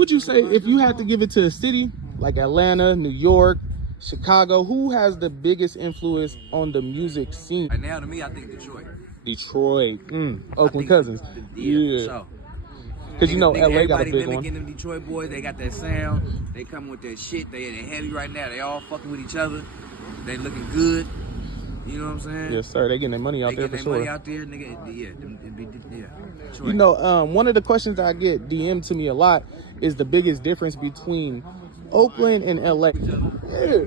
would you say, if you had to give it to a city like Atlanta, New York, Chicago, who has the biggest influence on the music scene? Right now, to me, I think Detroit. Oakland Cousins. Yeah. So. Because you know, LA got a big one. Everybody mimicking them Detroit boys. They got that sound. They coming with that shit. They heavy right now. They all fucking with each other. They looking good. You know what I'm saying? Yes, sir. They getting their money out there for sure. Money out there, nigga. Yeah. Detroit. You know, one of the questions that I get DM'd to me a lot is the biggest difference between Oakland and LA. Yeah.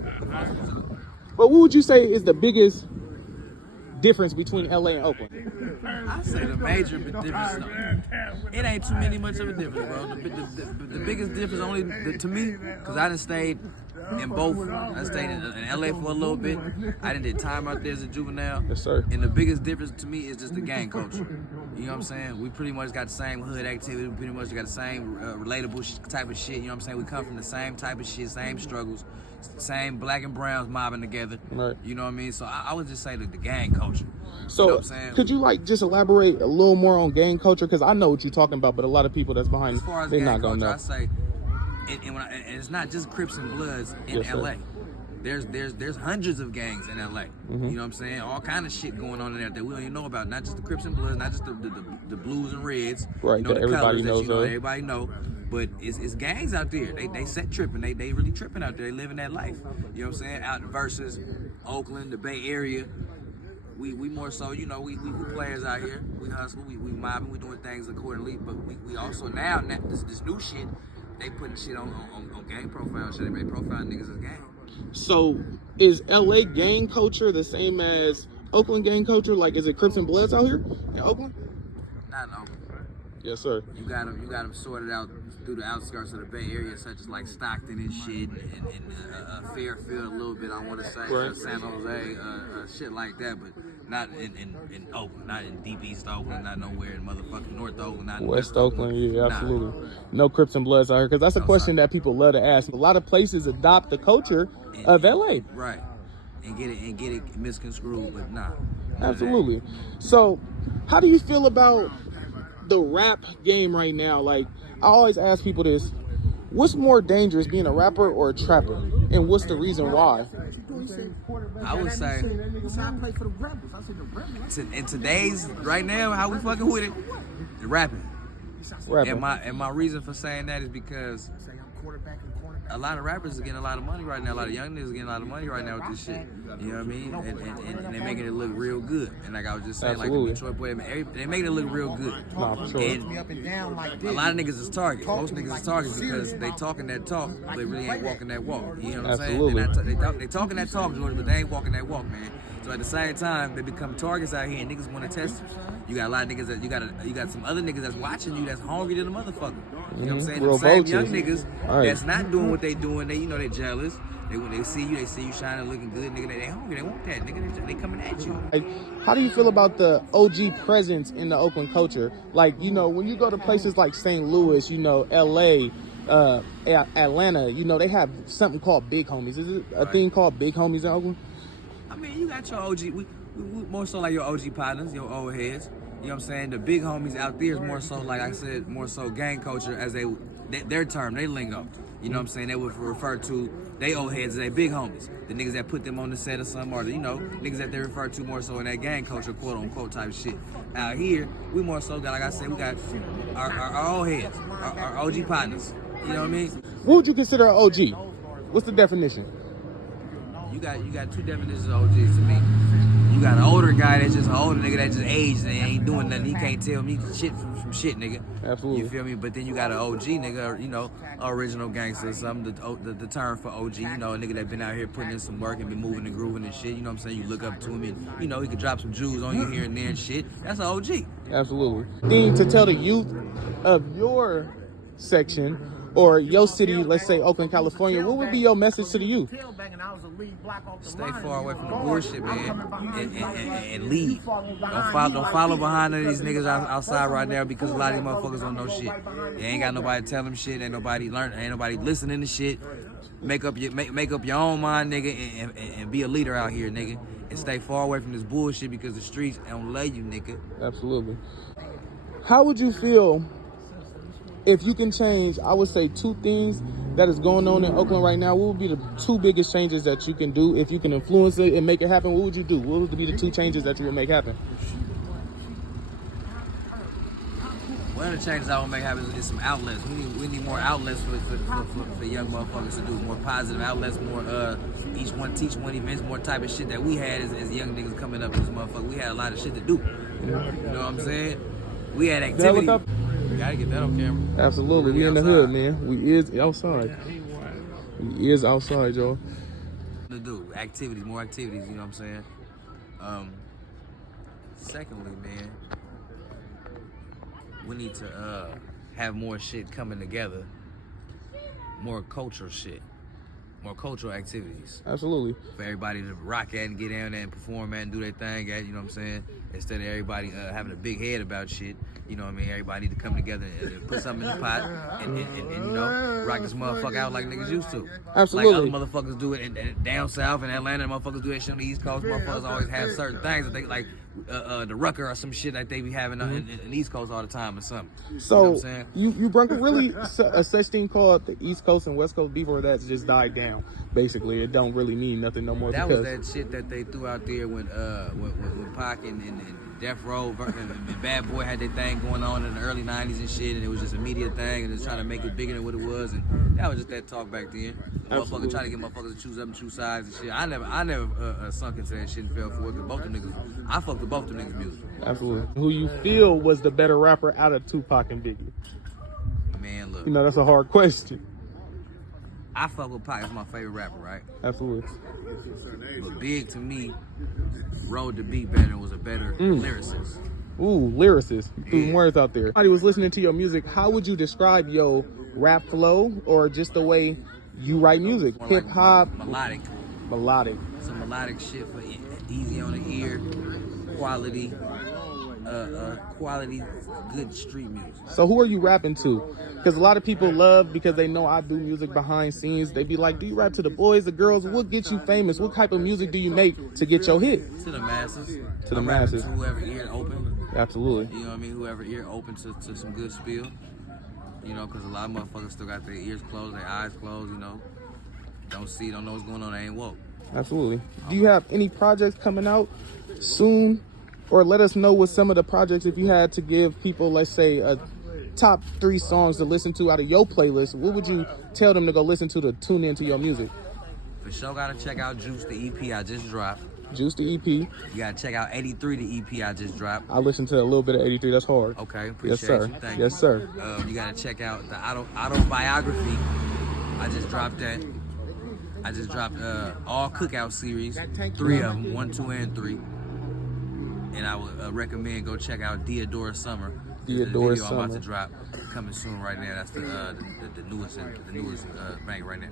But what would you say is the biggest difference between LA and Oakland? I say the major difference. It ain't too much of a difference, bro. The biggest difference only to me, because I done stayed in both. I stayed in LA for a little bit. I done did time out there as a juvenile. Yes, sir. And the biggest difference to me is just the gang culture. You know what I'm saying? We pretty much got the same hood activity. We pretty much got the same relatable type of shit. You know what I'm saying? We come from the same type of shit, same struggles, same black and browns mobbing together. Right. You know what I mean? So I would just say that the gang culture. So, you know what I'm saying? Could you like just elaborate a little more on gang culture? Because I know what you're talking about, but a lot of people that's behind me, they're not gonna know. I say, and it's not just Crips and Bloods in LA. There's hundreds of gangs in LA. You know what I'm saying? All kind of shit going on in there that we don't even know about. Not just the Crips and Bloods, not just the Blues and Reds. Right. You know, that the everybody colors knows. That, everybody know. But it's gangs out there. They set tripping. They really tripping out there. They living that life. You know what I'm saying? Out versus Oakland, the Bay Area. We more so, you know, we players out here. We hustle, we mobbing, we doing things accordingly. But we also now this new shit, they putting shit on gang profile shit. They profile niggas as gang. So is LA gang culture the same as Oakland gang culture? Like, is it Crips and Bloods out here in Oakland? Not in Oakland. Yes, sir. You got them sorted out through the outskirts of the Bay Area, such as like Stockton and shit, and Fairfield a little bit, I want to say, right. San Jose, shit like that, but not in Oakland, not in deep East Oakland, not nowhere in motherfucking North Oakland, not in West Oakland. Yeah, absolutely. No Crips and Bloods out here, because that's a question that people love to ask. A lot of places adopt the culture of LA. Right. And get it misconstrued, but nah. Absolutely. So, how do you feel about the rap game right now? Like, I always ask people this: what's more dangerous, being a rapper or a trapper, and what's the reason why? I would say in today's right now, how we fucking with it, rapping. And my reason for saying that is because a lot of rappers are getting a lot of money right now. A lot of young niggas are getting a lot of money right now with this shit. You know what I mean? And they're making it look real good. And like I was just saying, absolutely. Like the Detroit boy, they making it look real good. No, for sure. And a lot of niggas is targets. Most niggas is targets because they talking that talk, but they really ain't walking that walk. You know what I'm absolutely. saying? They talking that talk, Jordan, but they ain't walking that walk, man. So at the same time, they become targets out here, and niggas want to test them. You got a lot of niggas that you got some other niggas that's watching you that's hungry than a motherfucker. You know what I'm saying? Real the same vultures. young niggas right. that's not doing what they doing. They they jealous. When they see you shining, looking good, nigga. They hungry. They want that, nigga. They coming at you. Like, how do you feel about the OG presence in the Oakland culture? Like, you know, when you go to places like St. Louis, you know, LA, Atlanta, you know, they have something called big homies. Is it a thing called big homies in Oakland? I mean, you got your OG. We more so like your OG partners, your old heads. You know what I'm saying? The big homies out there is more so, like I said, more so gang culture as their term, they lingo. You know what I'm saying? They would refer to they old heads as they big homies. The niggas that put them on the set or something, or, you know, niggas that they refer to more so in that gang culture, quote unquote type of shit. Out here, we more so got, like I said, we got our old heads, our OG partners. You know what I mean? What would you consider an OG? What's the definition? You got two definitions of OGs to me. You got an older guy that's just an older nigga that just aged and ain't doing nothing. He can't tell me shit from shit, nigga. Absolutely. You feel me? But then you got an OG nigga, you know, original gangster or something. The term for OG, you know, a nigga that been out here putting in some work and been moving and grooving and shit. You know what I'm saying? You look up to him and, you know, he could drop some jewels on you here and there and shit. That's an OG. Absolutely. Thing to tell the youth of your section or your city, let's say Oakland, California, what would be your message to the youth? Stay far away from the bullshit, man, and leave. Don't follow behind none of these niggas outside right now, because a lot of these motherfuckers don't know shit. You ain't got nobody tell them shit. Ain't nobody learn. Ain't nobody listening to shit. Make up your own mind, nigga, and be a leader out here, nigga. And stay far away from this bullshit, because the streets don't love you, nigga. Absolutely. How would you feel if you can change, I would say 2 things that is going on in Oakland right now, what would be the 2 biggest changes that you can do? If you can influence it and make it happen, what would you do? What would be the 2 changes that you would make happen? One of the changes I would make happen is some outlets. We need more outlets for young motherfuckers to do, more positive outlets, more each one teach one events, more type of shit that we had as young niggas coming up in this motherfucker. We had a lot of shit to do. You know what I'm saying? We had activity. Gotta get that on camera. Absolutely. We in the hood, man. We is outside. We is outside, y'all. To do activities, more activities, you know what I'm saying? Secondly, man, we need to have more shit coming together, more cultural shit, more cultural activities. Absolutely. For everybody to rock at and get down there and perform at and do their thing at, you know what I'm saying? Instead of everybody having a big head about shit, you know what I mean? Everybody need to come together and put something in the pot and you know, rock this motherfucker out like niggas used to. Absolutely. Like other motherfuckers do it in down south in Atlanta, motherfuckers do that shit on the East Coast. Motherfuckers always have certain things that they like, the Rucker or some shit that they be having in the East Coast all the time or something. So, you know what I'm saying? you brought really a such thing called the East Coast and West Coast beef, or that's just died down. Basically, it don't really mean nothing no more. That was that shit that they threw out there when Pac and Death Row and Bad Boy had their thing going on in the early 90s and shit, and it was just a media thing, and it was trying to make it bigger than what it was, and that was just that talk back then. Motherfuckers trying to get motherfuckers to choose up and choose sides and shit. I never sunk into that shit and fell for it, because both the niggas, I fucked with both the niggas' music. Absolutely. Who you feel was the better rapper out of Tupac and Biggie? Man, look. You know, that's a hard question. I fuck with Pac, it's my favorite rapper, right? Absolutely. But Big, to me, rode the beat better and was a better lyricist. Ooh, lyricist. You threw some words out there. Somebody was listening to your music. How would you describe your rap flow, or just the way you write music? More Hip hop. Like Melodic. Some melodic shit for easy on the ear, quality, good street music. So who are you rapping to? Because a lot of people love, because they know I do music behind scenes, they be like, do you rap to the boys, the girls? What gets you famous? What type of music do you make to get your hit? To the masses. To the masses. To whoever ear open. Absolutely. You know what I mean? Whoever ear open to some good spiel. You know, because a lot of motherfuckers still got their ears closed, their eyes closed, you know. Don't know what's going on, they ain't woke. Absolutely. Do you have any projects coming out soon? Or let us know what some of the projects, if you had to give people, let's say, a top 3 songs to listen to out of your playlist, what would you tell them to go listen to tune into your music? For sure, gotta check out Juice, the EP I just dropped. Juice, the EP. You gotta check out 83, the EP I just dropped. I listened to a little bit of 83. That's hard. Okay, appreciate yes, sir. you. Thank yes, you. sir. You gotta check out the autobiography. I just dropped that. I just dropped all Cookout series, 3 of them, 1, 2, and 3. And I would recommend go check out Deodora Summer. The video I'm about to drop coming soon right now. That's the newest bank right now.